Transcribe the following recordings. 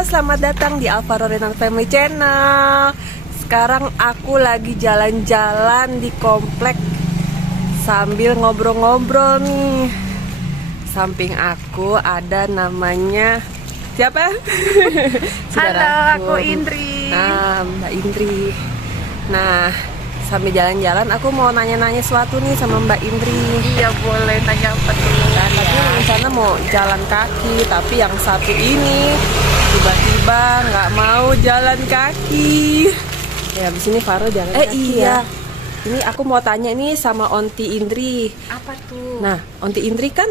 selamat datang di Alvaro Renang Family Channel. Sekarang aku lagi jalan-jalan di komplek sambil ngobrol-ngobrol nih. Samping aku ada namanya siapa? Halo, aku Indri. Nah, Mbak Indri. Nah, sambil jalan-jalan aku mau nanya-nanya sesuatu nih sama Mbak Indri. Iya, boleh tanya apa tuh? Tadinya rencana mau jalan kaki, tapi yang satu ini tiba-tiba nggak mau jalan kaki. Ya, abis ini Faro jalan kaki. Iya. Ini aku mau tanya nih sama Onti Indri. Apa tuh? Nah, Onti Indri kan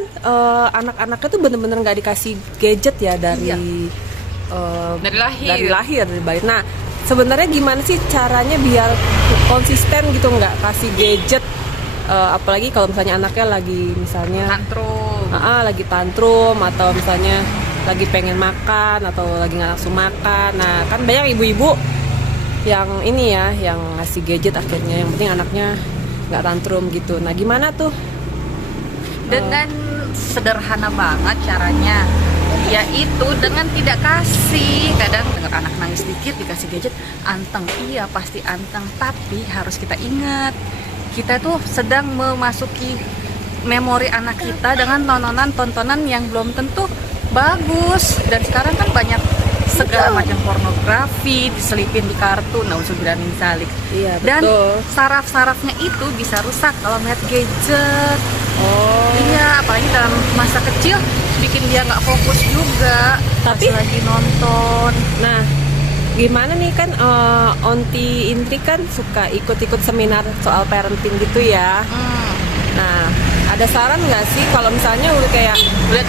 anak-anaknya tuh bener-bener nggak dikasih gadget ya dari Dari lahir. dari bayi. Nah, sebenarnya gimana sih caranya biar konsisten gitu nggak kasih gadget? Apalagi kalau misalnya anaknya lagi misalnya Tantrum. lagi tantrum atau misalnya lagi pengen makan atau lagi nggak nafsu makan. Nah, kan banyak ibu-ibu yang ini ya, yang ngasih gadget akhirnya yang penting anaknya nggak tantrum gitu. Nah, gimana tuh? Dengan sederhana banget caranya, yaitu dengan tidak kasih. Kadang dengar anak nangis dikit dikasih gadget, anteng. Iya, pasti anteng, tapi harus kita ingat, kita tuh sedang memasuki memori anak kita dengan tontonan yang belum tentu bagus. Dan sekarang kan banyak segala macam pornografi diselipin di kartun, nauzubillah min dzalik. Iya, Dan betul. saraf-sarafnya itu bisa rusak kalau melihat gadget. Oh. Iya, apalagi dalam masa kecil bikin dia nggak fokus juga Tapi pas lagi nonton. nah, gimana nih kan Onti Indri kan suka ikut-ikut seminar soal parenting gitu ya. Nah, ada saran nggak sih kalau misalnya udah kayak Udah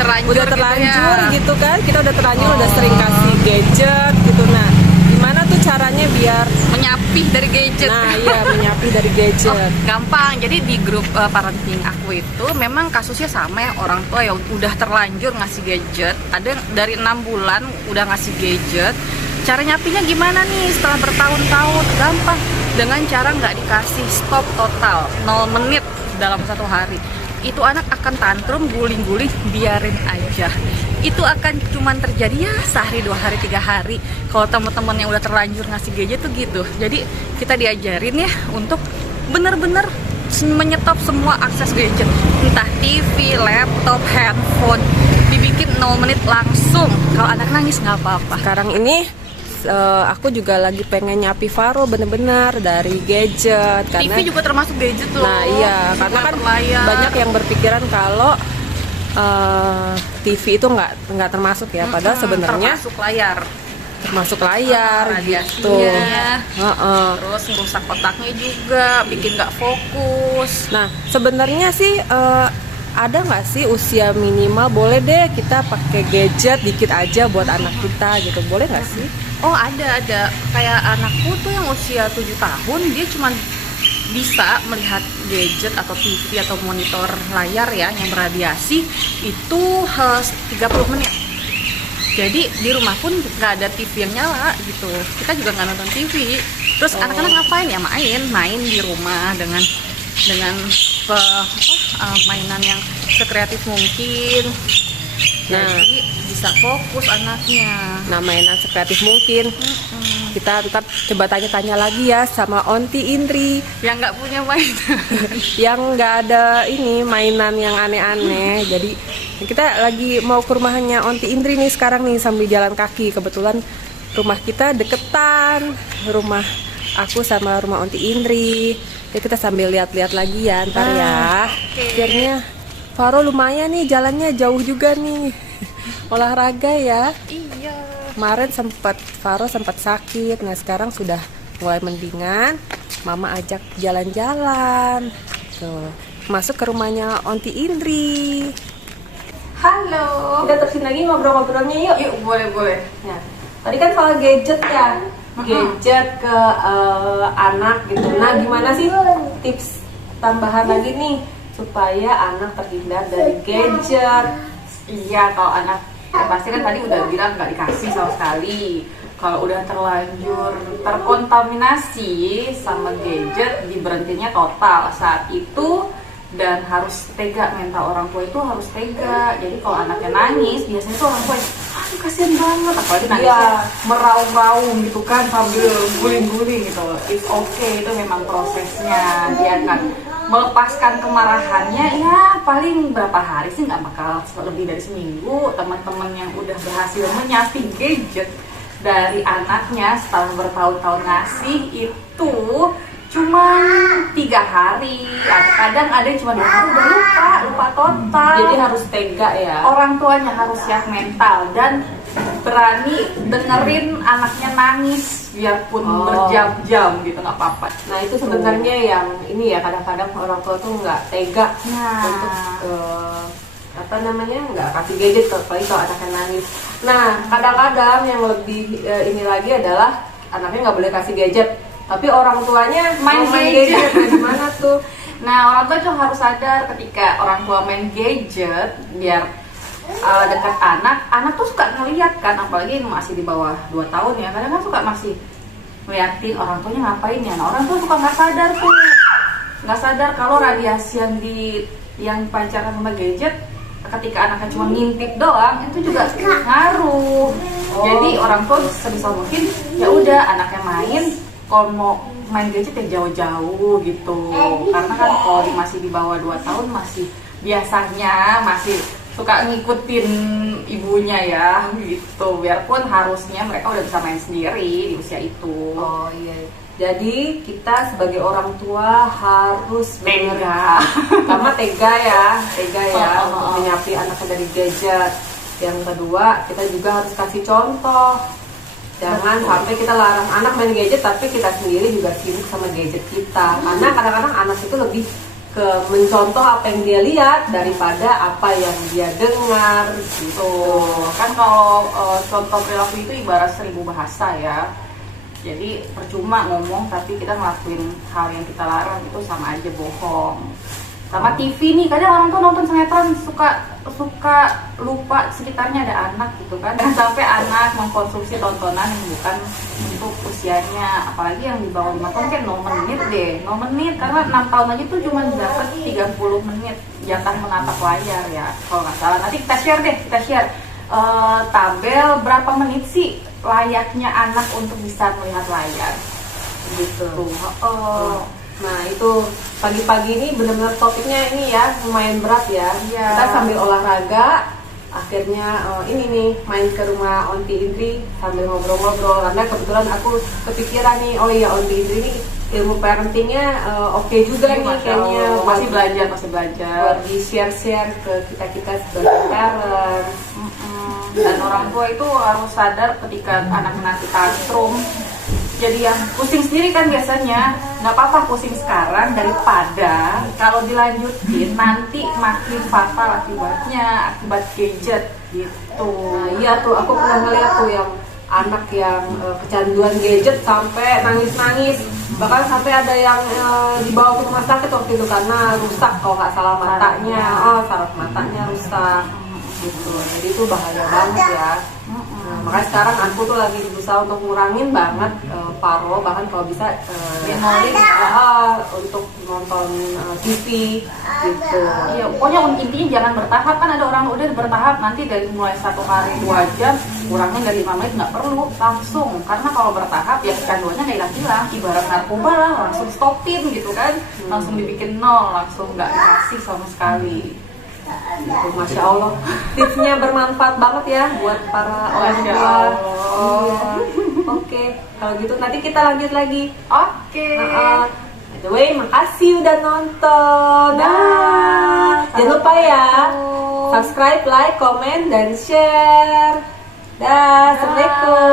terlanjur, gitu kan, kita udah terlanjur Oh. udah sering kasih gadget gitu. Nah, gimana tuh caranya biar menyapih dari gadget. nah iya menyapi dari gadget? Oh, gampang. Jadi di grup parenting aku itu memang kasusnya sama ya, orang tua yang udah terlanjur ngasih gadget. Ada yang dari 6 bulan udah ngasih gadget. Cara nyapinya gimana nih setelah bertahun-tahun? Gampang, dengan cara nggak dikasih stop total 0 menit dalam 1 hari. Itu anak akan tantrum, guling-guling, biarin aja. Itu akan cuman terjadi ya sehari, 2 hari, 3 hari. Kalau teman-teman yang udah terlanjur ngasih gadget tuh gitu. Jadi kita diajarin ya untuk bener-bener menyetop semua akses gadget, entah TV, laptop, handphone, dibikin 0 menit langsung. Kalau anak nangis nggak apa-apa. Sekarang ini aku juga lagi pengen nyapi Faro bener-bener dari gadget karena TV juga termasuk gadget loh. nah iya, karena kan layar. banyak yang berpikiran kalau TV itu nggak termasuk ya, padahal sebenarnya termasuk layar, gitu. Terus merusak otaknya juga, bikin nggak fokus. Nah, sebenarnya sih ada nggak sih usia minimal boleh deh kita pakai gadget dikit aja buat anak kita gitu, boleh nggak sih? Oh, ada. Kayak anakku tuh yang usia 7 tahun, dia cuma bisa melihat gadget atau TV atau monitor layar ya yang berradiasi itu 30 menit. Jadi di rumah pun nggak ada TV yang nyala gitu. Kita juga nggak nonton TV. Terus anak-anak ngapain ya? Main di rumah dengan mainan yang sekreatif mungkin. Nah, jadi bisa fokus anaknya. Nah, mainan sekreatif mungkin. Kita ntar coba tanya-tanya lagi ya sama Onti Indri Yang nggak punya mainan. yang nggak ada ini mainan yang aneh-aneh. Jadi kita lagi mau ke rumahnya Onti Indri nih sekarang nih sambil jalan kaki. Kebetulan rumah kita deketan rumah aku sama rumah Onti Indri. Jadi kita sambil lihat-lihat lagi ya ntar ya. Okay. Akhirnya Faro lumayan nih jalannya jauh juga nih. Olahraga ya. Iya. Kemarin Faro sempat sakit. Nah, sekarang sudah mulai mendingan. Mama ajak jalan-jalan. Tuh, masuk ke rumahnya Onti Indri. Halo. Kita terusin lagi ngobrol-ngobrolnya yuk. Yuk, boleh. Nah, tadi kan soal gadget ya. Gadget ke anak gitu. Nah, gimana sih tips tambahan lagi nih supaya anak terhindar dari gadget? Iya, kalau anak ya pasti kan tadi udah bilang nggak dikasih sama sekali. Kalau udah terlanjur terkontaminasi sama gadget, diberhentinya total saat itu. Dan harus tega, mental orang tua itu harus tega. Jadi kalau anaknya nangis, biasanya tuh orang tua kasihan banget, apalagi Iya. nangisnya meraung-raung gitu kan sambil guling-guling gitu. It's okay, itu memang prosesnya. Dia akan melepaskan kemarahannya ya paling berapa hari sih, nggak bakal lebih dari seminggu. Teman-teman yang udah berhasil menyapi gadget dari anaknya setelah bertahun-tahun ngasih itu cuma 3 hari, kadang ada yang cuma 2 hari udah lupa total. Jadi harus tega ya. Orang tuanya harus siap mental dan berani dengerin anaknya nangis biarpun berjam-jam gitu, nggak apa-apa. Nah itu sebenarnya yang ini ya, kadang-kadang orang tua tuh nggak tega untuk apa namanya, nggak kasih gadget apalagi kalau anaknya nangis. Nah kadang-kadang yang lebih ini lagi adalah anaknya nggak boleh kasih gadget, tapi orang tuanya Main mau gadget. Nah, gimana tuh? Nah, orang tua juga harus sadar ketika orang tua main gadget biar dekat anak tuh suka ngeliat kan, apalagi masih di bawah 2 tahun ya, kadang kan suka masih ngeliatin orang tuanya ngapain ya. Nah, orang tua suka nggak sadar kalau radiasi yang dipancarkan sama gadget ketika anaknya cuma ngintip doang itu juga ngaruh. Jadi orang tua sebisa mungkin ya udah anaknya main, kalau mau main gadget ya jauh-jauh gitu, karena kan kalau masih di bawah 2 tahun biasanya masih suka ngikutin ibunya ya gitu, biarpun harusnya mereka udah bisa main sendiri di usia itu. Oh iya. Jadi kita sebagai orang tua harus Tega. Pertama tega ya untuk Oh. menyapi anaknya dari gadget. Yang kedua, kita juga harus kasih contoh. Jangan sampai kita larang anak main gadget tapi kita sendiri juga sibuk sama gadget kita. Karena kadang-kadang anak itu lebih ke mencontoh apa yang dia lihat daripada apa yang dia dengar gitu. Kan kalau contoh perilaku itu ibarat 1000 bahasa ya. Jadi percuma ngomong tapi kita ngelakuin hal yang kita larang itu sama aja bohong. Sama TV nih, kadang orang tuh nonton sinetron suka lupa sekitarnya ada anak gitu kan. Jangan sampai anak mengkonsumsi tontonan yang bukan untuk usianya, apalagi yang di bawah 5 tahun kan 0 menit deh. 0 menit karena 6 tahun aja tuh cuma dapat 30 menit jatah menatap layar ya kalau nggak salah. Nanti kita share tabel berapa menit sih layaknya anak untuk bisa melihat layar gitu. Nah itu pagi-pagi ini benar-benar topiknya ini ya lumayan berat ya. Iya. Kita sambil olahraga, akhirnya ini nih main ke rumah Onti Indri sambil ngobrol-ngobrol. Karena kebetulan aku kepikiran nih, oh iya Onti Indri ini ilmu parentingnya oke juga nih kayaknya. Masih belajar. Buat di share-share ke kita sebagai parent. Dan orang tua itu harus sadar ketika anak nanti tantrum, jadi yang pusing sendiri kan biasanya. Nggak apa-apa pusing sekarang daripada kalau dilanjutin nanti makin fatal akibatnya, akibat gadget gitu. Nah iya tuh, aku pernah ngeliat tuh yang anak yang kecanduan gadget sampai nangis-nangis. Bahkan sampai ada yang dibawa ke rumah sakit waktu itu karena rusak kalau nggak salah matanya. Saraf matanya rusak gitu. Jadi itu bahaya banget ya. Nah, makanya sekarang aku tuh lagi berusaha untuk ngurangin banget paro, bahkan kalau bisa nolin untuk nonton TV gitu. Iya, pokoknya intinya jangan bertahap, kan ada orang udah bertahap nanti dari mulai 1 hari 2 jam kurangnya dari 5 menit, nggak perlu langsung, karena kalau bertahap ya kecanduannya nggak hilang-hilang, ibarat narkoba lah, langsung stopin gitu kan, langsung dibikin 0, langsung nggak dikasih sama sekali. Gitu, Masya Allah, tipsnya bermanfaat banget ya buat para orang Masya tua. Allah. Iya. Oke, kalau gitu nanti kita lanjut lagi. Oke. By the way, makasih udah nonton. Jangan lupa ya, subscribe, like, comment, dan share. Dah, assalamualaikum.